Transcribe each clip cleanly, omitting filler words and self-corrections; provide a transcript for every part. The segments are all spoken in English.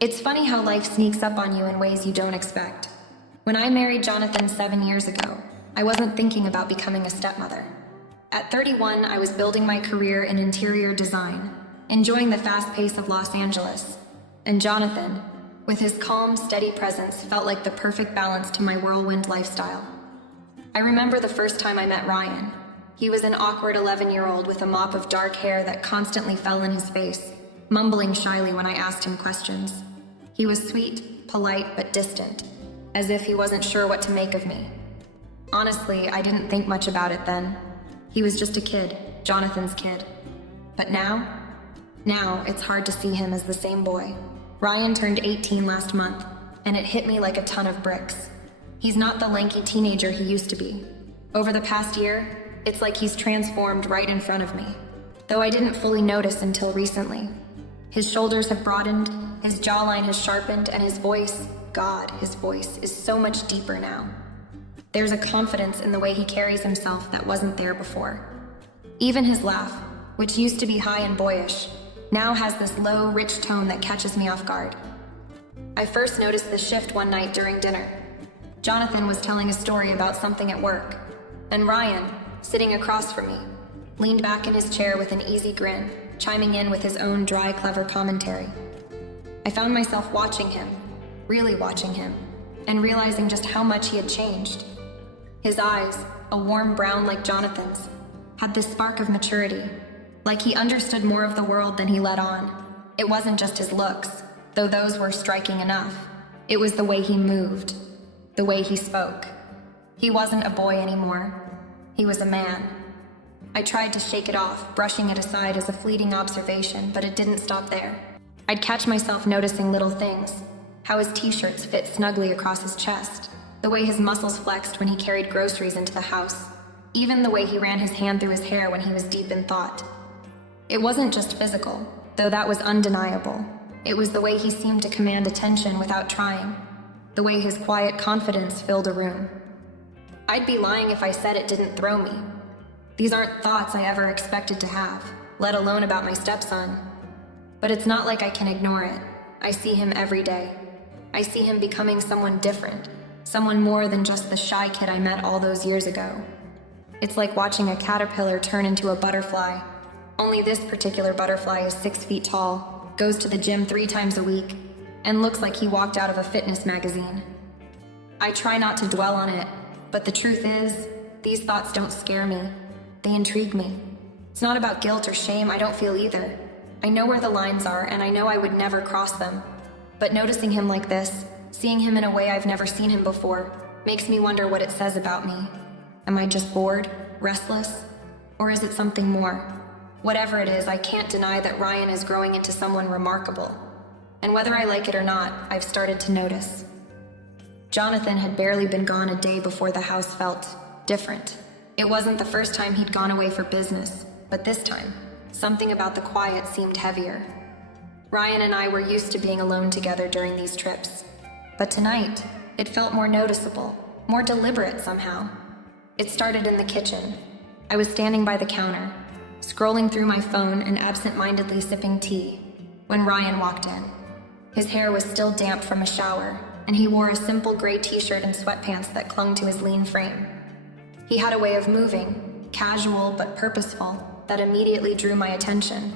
It's funny how life sneaks up on you in ways you don't expect. When I married Jonathan 7 years ago, I wasn't thinking about becoming a stepmother. At 31, I was building my career in interior design, enjoying the fast pace of Los Angeles. And Jonathan, with his calm, steady presence, felt like the perfect balance to my whirlwind lifestyle. I remember the first time I met Ryan. He was an awkward 11-year-old with a mop of dark hair that constantly fell in his face, mumbling shyly when I asked him questions. He was sweet, polite, but distant, as if he wasn't sure what to make of me. Honestly, I didn't think much about it then. He was just a kid, Jonathan's kid. But now it's hard to see him as the same boy. Ryan turned 18 last month, and it hit me like a ton of bricks. He's not the lanky teenager he used to be. Over the past year, it's like he's transformed right in front of me, though I didn't fully notice until recently. His shoulders have broadened, his jawline has sharpened, and his voice, his voice is so much deeper now. There's a confidence in the way he carries himself that wasn't there before. Even his laugh, which used to be high and boyish, now has this low, rich tone that catches me off guard. I first noticed the shift one night during dinner. Jonathan was telling a story about something at work, and Ryan, sitting across from me, leaned back in his chair with an easy grin, chiming in with his own dry, clever commentary. I found myself watching him, really watching him, and realizing just how much he had changed. His eyes, a warm brown like Jonathan's, had this spark of maturity, like he understood more of the world than he let on. It wasn't just his looks, though those were striking enough. It was the way he moved, the way he spoke. He wasn't a boy anymore. He was a man. I tried to shake it off, brushing it aside as a fleeting observation, but it didn't stop there. I'd catch myself noticing little things, how his t-shirts fit snugly across his chest, the way his muscles flexed when he carried groceries into the house, even the way he ran his hand through his hair when he was deep in thought. It wasn't just physical, though that was undeniable. It was the way he seemed to command attention without trying, the way his quiet confidence filled a room. I'd be lying if I said it didn't throw me. These aren't thoughts I ever expected to have, let alone about my stepson. But it's not like I can ignore it. I see him every day. I see him becoming someone different, someone more than just the shy kid I met all those years ago. It's like watching a caterpillar turn into a butterfly. Only this particular butterfly is 6 feet tall, goes to the gym 3 times a week, and looks like he walked out of a fitness magazine. I try not to dwell on it, but the truth is, these thoughts don't scare me. They intrigue me. It's not about guilt or shame. I don't feel either. I know where the lines are, and I know I would never cross them. But noticing him like this, seeing him in a way I've never seen him before, makes me wonder what it says about me. Am I just bored, restless, or is it something more? Whatever it is, I can't deny that Ryan is growing into someone remarkable. And whether I like it or not, I've started to notice. Jonathan had barely been gone a day before the house felt different. It wasn't the first time he'd gone away for business, but this time, something about the quiet seemed heavier. Ryan and I were used to being alone together during these trips, but tonight, it felt more noticeable, more deliberate somehow. It started in the kitchen. I was standing by the counter, scrolling through my phone and absent-mindedly sipping tea, when Ryan walked in. His hair was still damp from a shower, and he wore a simple gray t-shirt and sweatpants that clung to his lean frame. He had a way of moving, casual but purposeful, that immediately drew my attention.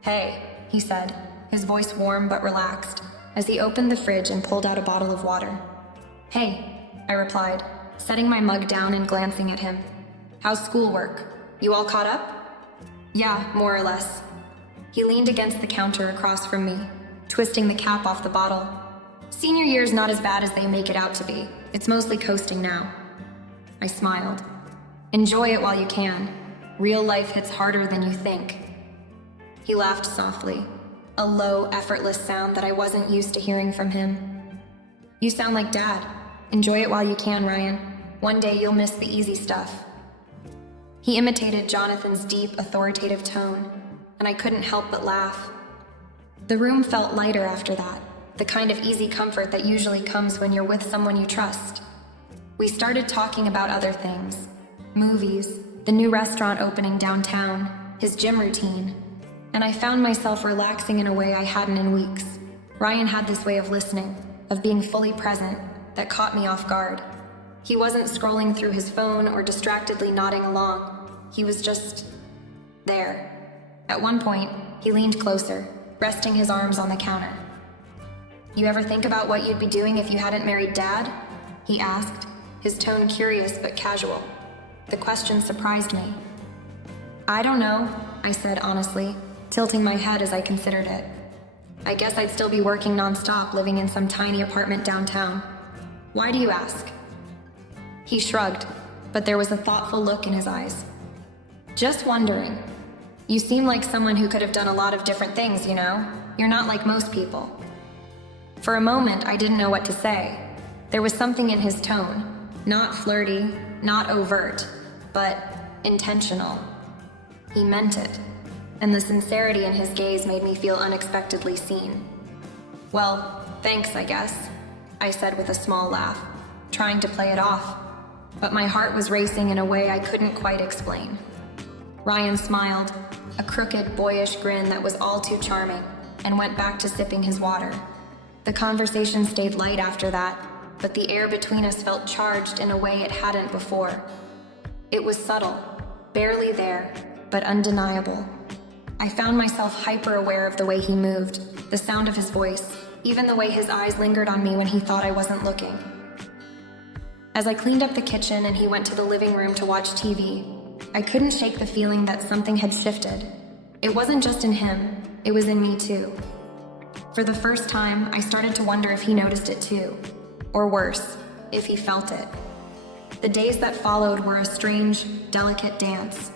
"Hey," he said, his voice warm but relaxed, as he opened the fridge and pulled out a bottle of water. "Hey," I replied, setting my mug down and glancing at him. "How's schoolwork? You all caught up?" "Yeah, more or less." He leaned against the counter across from me, twisting the cap off the bottle. "Senior year's not as bad as they make it out to be. It's mostly coasting now." I smiled. "Enjoy it while you can. Real life hits harder than you think." He laughed softly, a low, effortless sound that I wasn't used to hearing from him. "You sound like Dad. Enjoy it while you can, Ryan. One day you'll miss the easy stuff." He imitated Jonathan's deep, authoritative tone, and I couldn't help but laugh. The room felt lighter after that, the kind of easy comfort that usually comes when you're with someone you trust. We started talking about other things, movies, the new restaurant opening downtown, his gym routine, and I found myself relaxing in a way I hadn't in weeks. Ryan had this way of listening, of being fully present, that caught me off guard. He wasn't scrolling through his phone or distractedly nodding along. He was just there. At one point, he leaned closer, resting his arms on the counter. "You ever think about what you'd be doing if you hadn't married Dad?" he asked, his tone curious but casual. The question surprised me. "I don't know," I said honestly, tilting my head as I considered it. "I guess I'd still be working nonstop, living in some tiny apartment downtown. Why do you ask?" He shrugged, but there was a thoughtful look in his eyes. "Just wondering. You seem like someone who could have done a lot of different things, you know? You're not like most people." For a moment, I didn't know what to say. There was something in his tone, not flirty, not overt, but intentional. He meant it, and the sincerity in his gaze made me feel unexpectedly seen. "Well, thanks, I guess," I said with a small laugh, trying to play it off, but my heart was racing in a way I couldn't quite explain. Ryan smiled, a crooked, boyish grin that was all too charming, and went back to sipping his water. The conversation stayed light after that, but the air between us felt charged in a way it hadn't before. It was subtle, barely there, but undeniable. I found myself hyper-aware of the way he moved, the sound of his voice, even the way his eyes lingered on me when he thought I wasn't looking. As I cleaned up the kitchen and he went to the living room to watch TV, I couldn't shake the feeling that something had shifted. It wasn't just in him, it was in me too. For the first time, I started to wonder if he noticed it too. Or worse, if he felt it. The days that followed were a strange, delicate dance.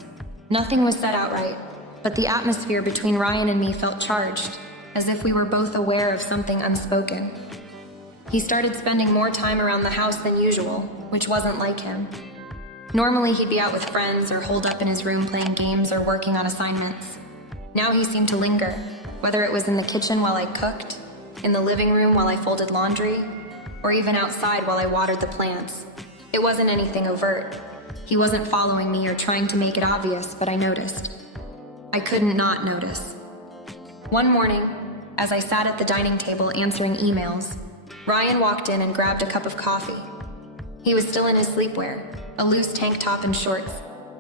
Nothing was said outright, but the atmosphere between Ryan and me felt charged, as if we were both aware of something unspoken. He started spending more time around the house than usual, which wasn't like him. Normally he'd be out with friends or holed up in his room playing games or working on assignments. Now he seemed to linger, whether it was in the kitchen while I cooked, in the living room while I folded laundry, or even outside while I watered the plants. It wasn't anything overt. He wasn't following me or trying to make it obvious, but I noticed. I couldn't not notice. One morning, as I sat at the dining table answering emails, Ryan walked in and grabbed a cup of coffee. He was still in his sleepwear, a loose tank top and shorts,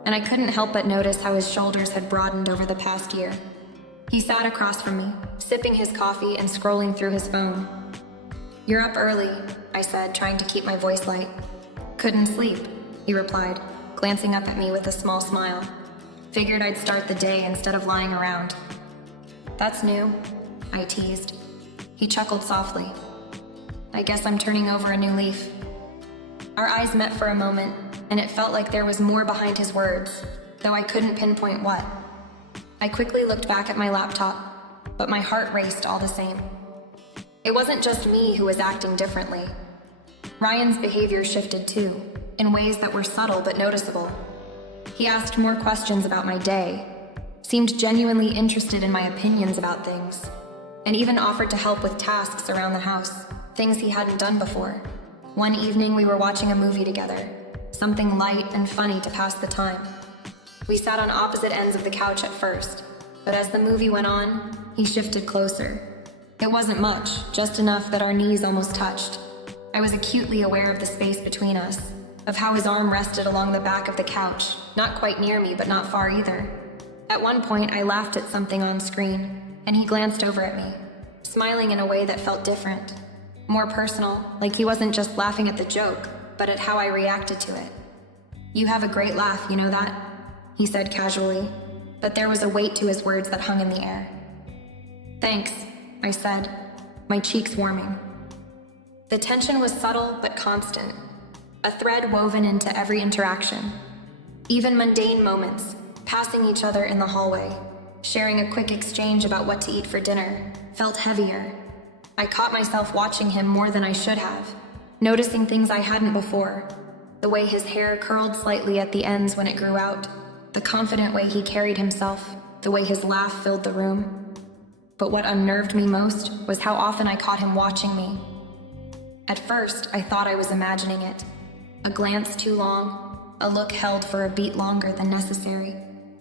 and I couldn't help but notice how his shoulders had broadened over the past year. He sat across from me, sipping his coffee and scrolling through his phone. "You're up early," I said, trying to keep my voice light. "Couldn't sleep," he replied, glancing up at me with a small smile. "Figured I'd start the day instead of lying around." "That's new," I teased. He chuckled softly. "I guess I'm turning over a new leaf." Our eyes met for a moment, and it felt like there was more behind his words, though I couldn't pinpoint what. I quickly looked back at my laptop, but my heart raced all the same. It wasn't just me who was acting differently. Ryan's behavior shifted too, in ways that were subtle but noticeable. He asked more questions about my day, seemed genuinely interested in my opinions about things, and even offered to help with tasks around the house, things he hadn't done before. One evening we were watching a movie together, something light and funny to pass the time. We sat on opposite ends of the couch at first, but as the movie went on, he shifted closer. It wasn't much, just enough that our knees almost touched. I was acutely aware of the space between us, of how his arm rested along the back of the couch, not quite near me but not far either. At one point I laughed at something on screen, and he glanced over at me, smiling in a way that felt different. More personal, like he wasn't just laughing at the joke, but at how I reacted to it. "You have a great laugh, you know that?" he said casually, but there was a weight to his words that hung in the air. "Thanks," I said, my cheeks warming. The tension was subtle but constant, a thread woven into every interaction. Even mundane moments, passing each other in the hallway, sharing a quick exchange about what to eat for dinner, felt heavier. I caught myself watching him more than I should have, noticing things I hadn't before. The way his hair curled slightly at the ends when it grew out, the confident way he carried himself, the way his laugh filled the room. But what unnerved me most was how often I caught him watching me. At first, I thought I was imagining it. A glance too long, a look held for a beat longer than necessary.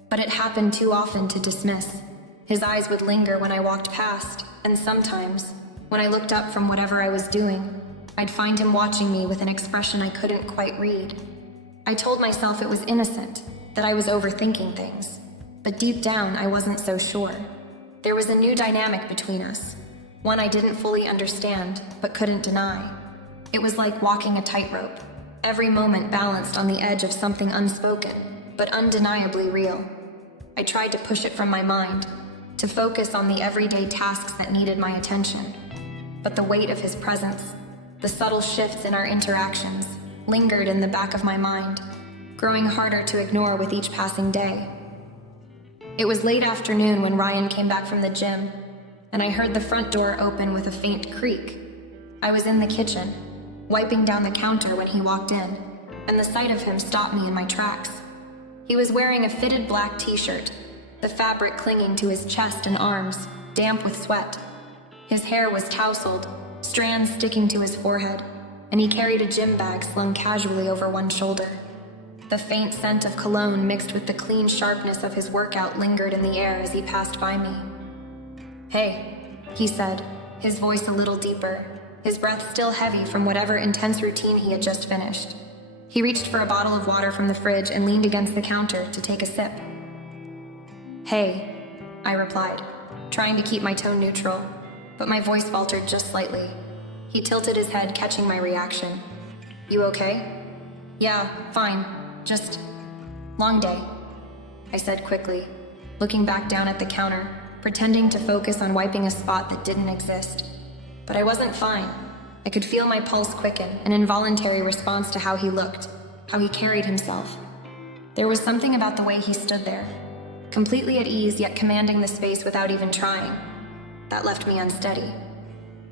But it happened too often to dismiss. His eyes would linger when I walked past, and sometimes, When I looked up from whatever I was doing, I'd find him watching me with an expression I couldn't quite read. I told myself it was innocent, that I was overthinking things, but deep down I wasn't so sure. There was a new dynamic between us, one I didn't fully understand, but couldn't deny. It was like walking a tightrope, every moment balanced on the edge of something unspoken, but undeniably real. I tried to push it from my mind, to focus on the everyday tasks that needed my attention. But the weight of his presence, the subtle shifts in our interactions, lingered in the back of my mind, growing harder to ignore with each passing day. It was late afternoon when Ryan came back from the gym, and I heard the front door open with a faint creak. I was in the kitchen, wiping down the counter when he walked in, and the sight of him stopped me in my tracks. He was wearing a fitted black t-shirt, the fabric clinging to his chest and arms, damp with sweat. His hair was tousled, strands sticking to his forehead, and he carried a gym bag slung casually over one shoulder. The faint scent of cologne mixed with the clean sharpness of his workout lingered in the air as he passed by me. "Hey," he said, his voice a little deeper, his breath still heavy from whatever intense routine he had just finished. He reached for a bottle of water from the fridge and leaned against the counter to take a sip. "Hey," I replied, trying to keep my tone neutral, but my voice faltered just slightly. He tilted his head, catching my reaction. "You okay?" "Yeah, fine. Just long day," I said quickly, looking back down at the counter, pretending to focus on wiping a spot that didn't exist. But I wasn't fine. I could feel my pulse quicken, an involuntary response to how he looked, how he carried himself. There was something about the way he stood there, completely at ease yet commanding the space without even trying, that left me unsteady.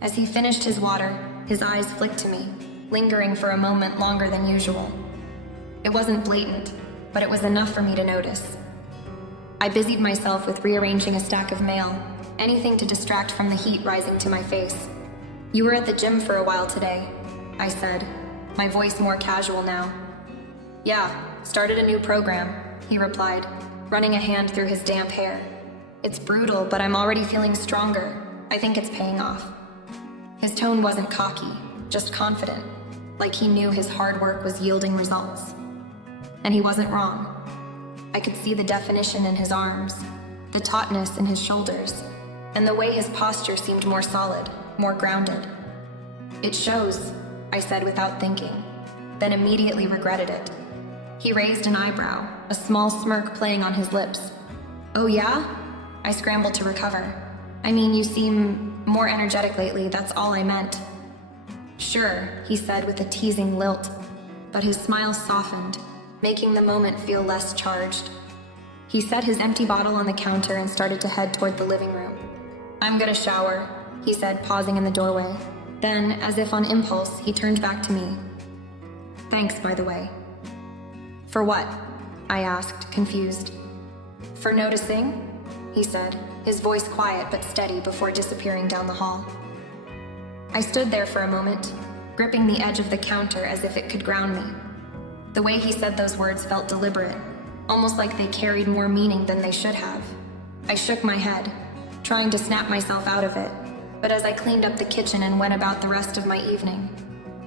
As he finished his water, his eyes flicked to me, lingering for a moment longer than usual. It wasn't blatant, but it was enough for me to notice. I busied myself with rearranging a stack of mail, anything to distract from the heat rising to my face. "You were at the gym for a while today," I said, my voice more casual now. "Yeah, started a new program," he replied, running a hand through his damp hair. "It's brutal, but I'm already feeling stronger. I think it's paying off." His tone wasn't cocky, just confident, like he knew his hard work was yielding results. And he wasn't wrong. I could see the definition in his arms, the tautness in his shoulders, and the way his posture seemed more solid, more grounded. "It shows," I said without thinking, then immediately regretted it. He raised an eyebrow, a small smirk playing on his lips. "Oh yeah?" I scrambled to recover. "I mean, you seem more energetic lately, that's all I meant." "Sure," he said with a teasing lilt, but his smile softened, making the moment feel less charged. He set his empty bottle on the counter and started to head toward the living room. "I'm gonna shower," he said, pausing in the doorway. Then, as if on impulse, he turned back to me. "Thanks, by the way." "For what?" I asked, confused. "For noticing," he said, his voice quiet but steady before disappearing down the hall. I stood there for a moment, gripping the edge of the counter as if it could ground me. The way he said those words felt deliberate, almost like they carried more meaning than they should have. I shook my head, trying to snap myself out of it, but as I cleaned up the kitchen and went about the rest of my evening,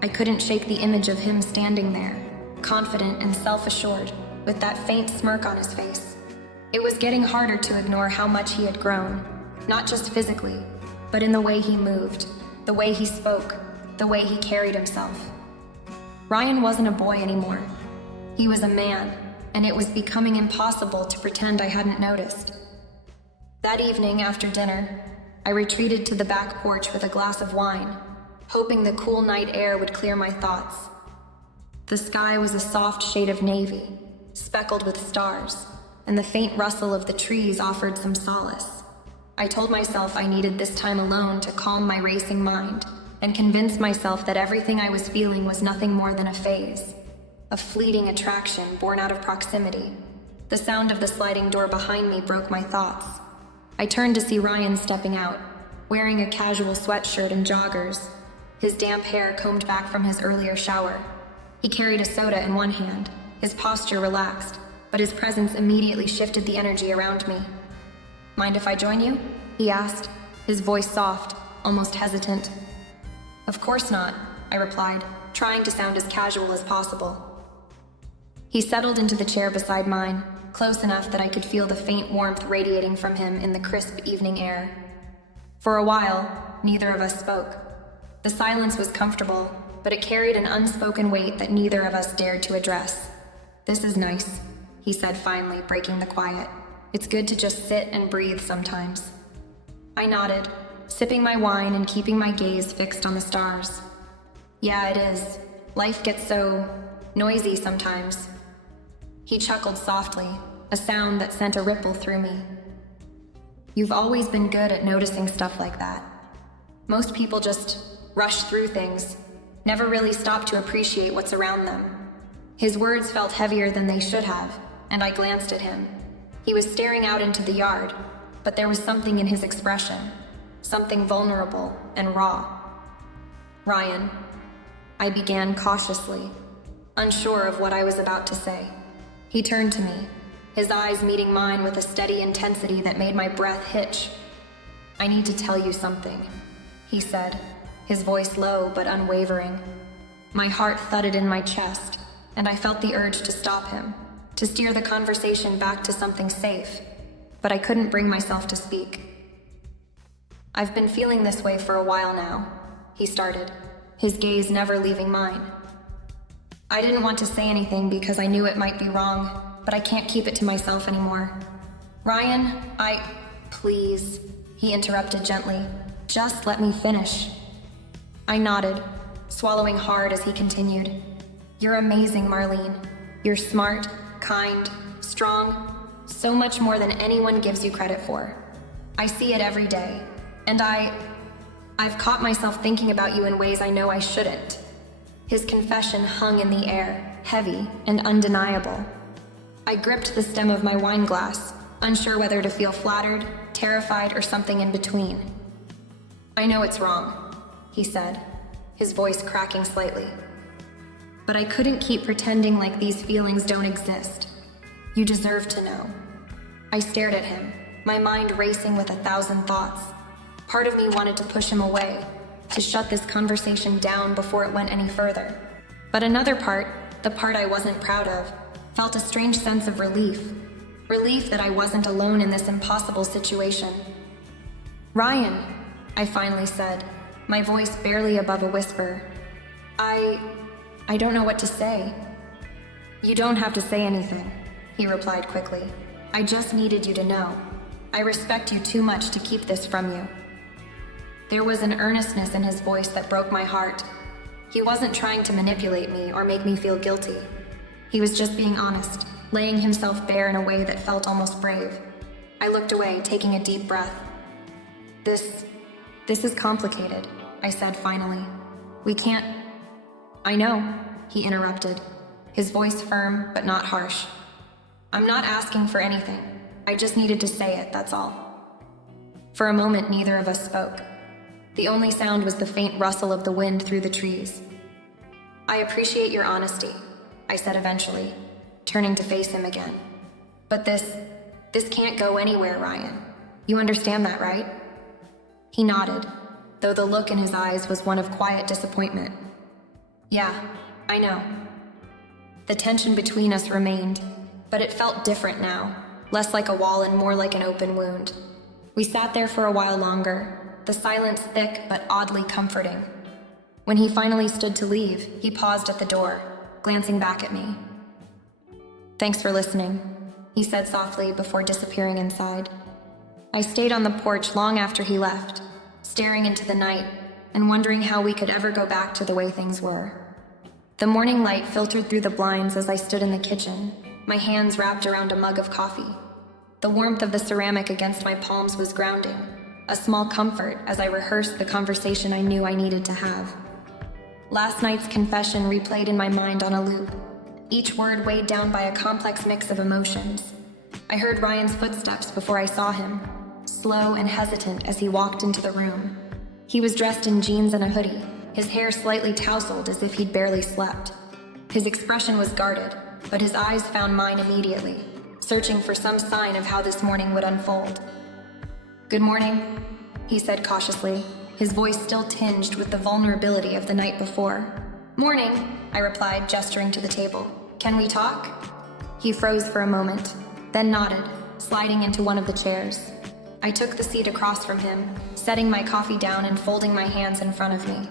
I couldn't shake the image of him standing there, confident and self-assured, with that faint smirk on his face. It was getting harder to ignore how much he had grown, not just physically, but in the way he moved, the way he spoke, the way he carried himself. Ryan wasn't a boy anymore. He was a man, and it was becoming impossible to pretend I hadn't noticed. That evening, after dinner, I retreated to the back porch with a glass of wine, hoping the cool night air would clear my thoughts. The sky was a soft shade of navy, speckled with stars, and the faint rustle of the trees offered some solace. I told myself I needed this time alone to calm my racing mind and convince myself that everything I was feeling was nothing more than a phase, a fleeting attraction born out of proximity. The sound of the sliding door behind me broke my thoughts. I turned to see Ryan stepping out, wearing a casual sweatshirt and joggers, his damp hair combed back from his earlier shower. He carried a soda in one hand, his posture relaxed, but his presence immediately shifted the energy around me. "Mind if I join you?" he asked, his voice soft, almost hesitant. "Of course not," I replied, trying to sound as casual as possible. He settled into the chair beside mine, close enough that I could feel the faint warmth radiating from him in the crisp evening air. For a while, neither of us spoke. The silence was comfortable, but it carried an unspoken weight that neither of us dared to address. "This is nice," he said finally, breaking the quiet. "It's good to just sit and breathe sometimes." I nodded, sipping my wine and keeping my gaze fixed on the stars. "Yeah, it is. Life gets so noisy sometimes." He chuckled softly, a sound that sent a ripple through me. "You've always been good at noticing stuff like that. Most people just rush through things, never really stop to appreciate what's around them." His words felt heavier than they should have, and I glanced at him. He was staring out into the yard, but there was something in his expression, something vulnerable and raw. "Ryan," I began cautiously, unsure of what I was about to say. He turned to me, his eyes meeting mine with a steady intensity that made my breath hitch. "I need to tell you something," he said, his voice low but unwavering. My heart thudded in my chest, and I felt the urge to stop him, to steer the conversation back to something safe, but I couldn't bring myself to speak. "I've been feeling this way for a while now," he started, his gaze never leaving mine. I didn't want to say anything because I knew it might be wrong, but I can't keep it to myself anymore. "Ryan, Please," he interrupted gently. "Just let me finish." I nodded, swallowing hard as he continued. "You're amazing, Marlene. You're smart, kind, strong, so much more than anyone gives you credit for. I see it every day, and I've caught myself thinking about you in ways I know I shouldn't." His confession hung in the air, heavy and undeniable. I gripped the stem of my wine glass, unsure whether to feel flattered, terrified, or something in between. "I know it's wrong," he said, his voice cracking slightly. "But I couldn't keep pretending like these feelings don't exist. You deserve to know." I stared at him, my mind racing with 1,000 thoughts. Part of me wanted to push him away, to shut this conversation down before it went any further. But another part, the part I wasn't proud of, felt a strange sense of relief. Relief that I wasn't alone in this impossible situation. "Ryan," I finally said, my voice barely above a whisper. I don't know what to say." "You don't have to say anything," he replied quickly. "I just needed you to know. I respect you too much to keep this from you." There was an earnestness in his voice that broke my heart. He wasn't trying to manipulate me or make me feel guilty. He was just being honest, laying himself bare in a way that felt almost brave. I looked away, taking a deep breath. This is complicated," I said finally. "We can't—" "I know," he interrupted, his voice firm but not harsh. "I'm not asking for anything. I just needed to say it, that's all." For a moment, neither of us spoke. The only sound was the faint rustle of the wind through the trees. "I appreciate your honesty," I said eventually, turning to face him again. "But this can't go anywhere, Ryan. You understand that, right?" He nodded, though the look in his eyes was one of quiet disappointment. "Yeah, I know." The tension between us remained, but it felt different now, less like a wall and more like an open wound. We sat there for a while longer, the silence thick but oddly comforting. When he finally stood to leave, he paused at the door, glancing back at me. "Thanks for listening," he said softly before disappearing inside. I stayed on the porch long after he left, staring into the night and wondering how we could ever go back to the way things were. The morning light filtered through the blinds as I stood in the kitchen, my hands wrapped around a mug of coffee. The warmth of the ceramic against my palms was grounding, a small comfort as I rehearsed the conversation I knew I needed to have. Last night's confession replayed in my mind on a loop, each word weighed down by a complex mix of emotions. I heard Ryan's footsteps before I saw him, slow and hesitant as he walked into the room. He was dressed in jeans and a hoodie, his hair slightly tousled as if he'd barely slept. His expression was guarded, but his eyes found mine immediately, searching for some sign of how this morning would unfold. "Good morning," he said cautiously, his voice still tinged with the vulnerability of the night before. "Morning," I replied, gesturing to the table. "Can we talk?" He froze for a moment, then nodded, sliding into one of the chairs. I took the seat across from him, setting my coffee down and folding my hands in front of me.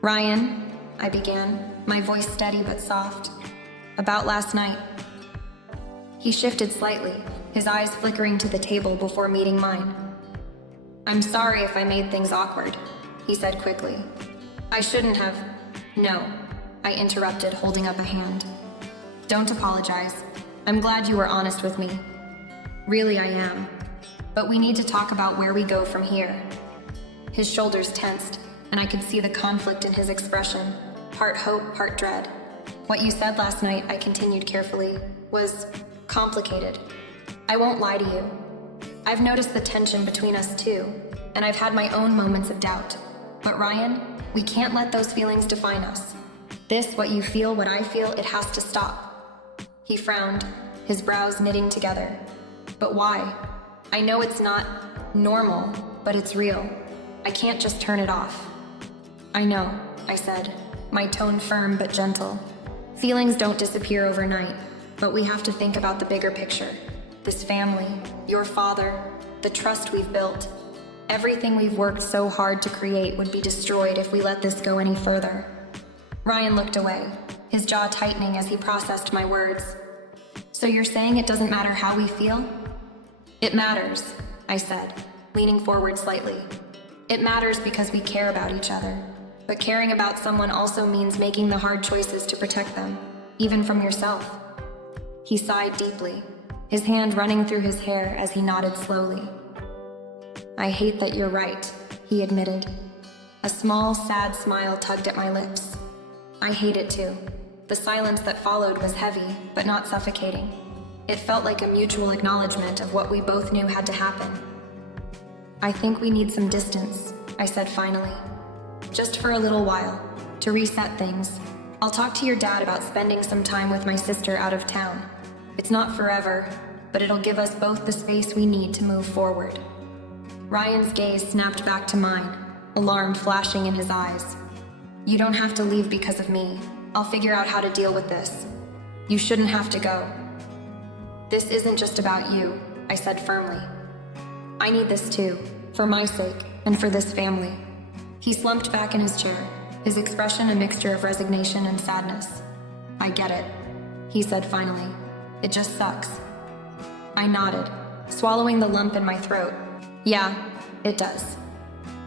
"Ryan," I began, my voice steady but soft. "About last night." He shifted slightly, his eyes flickering to the table before meeting mine. "I'm sorry if I made things awkward," he said quickly. "I shouldn't have." "No," I interrupted, holding up a hand. "Don't apologize. I'm glad you were honest with me. Really, I am. But we need to talk about where we go from here." His shoulders tensed, and I could see the conflict in his expression, part hope, part dread. "What you said last night," I continued carefully, "was complicated. I won't lie to you. I've noticed the tension between us too, and I've had my own moments of doubt. But Ryan, we can't let those feelings define us. This, what you feel, what I feel, it has to stop." He frowned, his brows knitting together. "But why? I know it's not normal, but it's real. I can't just turn it off." "I know," I said, my tone firm but gentle. "Feelings don't disappear overnight, but we have to think about the bigger picture. This family, your father, the trust we've built. Everything we've worked so hard to create would be destroyed if we let this go any further." Ryan looked away, his jaw tightening as he processed my words. "So you're saying it doesn't matter how we feel?" "It matters," I said, leaning forward slightly. "It matters because we care about each other. But caring about someone also means making the hard choices to protect them, even from yourself." He sighed deeply, his hand running through his hair as he nodded slowly. "I hate that you're right," he admitted. A small, sad smile tugged at my lips. "I hate it too." The silence that followed was heavy, but not suffocating. It felt like a mutual acknowledgement of what we both knew had to happen. "I think we need some distance," I said finally. "Just for a little while, to reset things. I'll talk to your dad about spending some time with my sister out of town. It's not forever, but it'll give us both the space we need to move forward." Ryan's gaze snapped back to mine, alarm flashing in his eyes. "You don't have to leave because of me. I'll figure out how to deal with this. You shouldn't have to go." "This isn't just about you," I said firmly. "I need this too, for my sake and for this family." He slumped back in his chair, his expression a mixture of resignation and sadness. "I get it," he said finally. "It just sucks." I nodded, swallowing the lump in my throat. "Yeah, it does."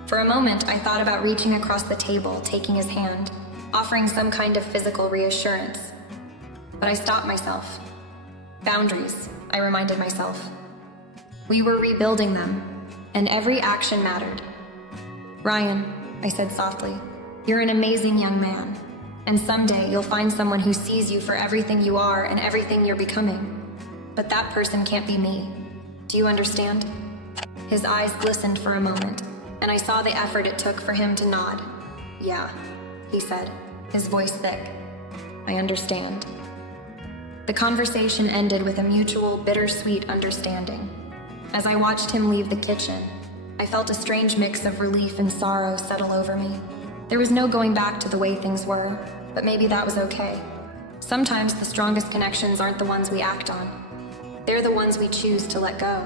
For a moment, I thought about reaching across the table, taking his hand, offering some kind of physical reassurance. But I stopped myself. Boundaries, I reminded myself. We were rebuilding them, and every action mattered. "Ryan," I said softly, "you're an amazing young man, and someday you'll find someone who sees you for everything you are and everything you're becoming. But that person can't be me. Do you understand?" His eyes glistened for a moment, and I saw the effort it took for him to nod. "Yeah," he said, his voice thick. "I understand." The conversation ended with a mutual, bittersweet understanding. As I watched him leave the kitchen, I felt a strange mix of relief and sorrow settle over me. There was no going back to the way things were, but maybe that was okay. Sometimes the strongest connections aren't the ones we act on. They're the ones we choose to let go.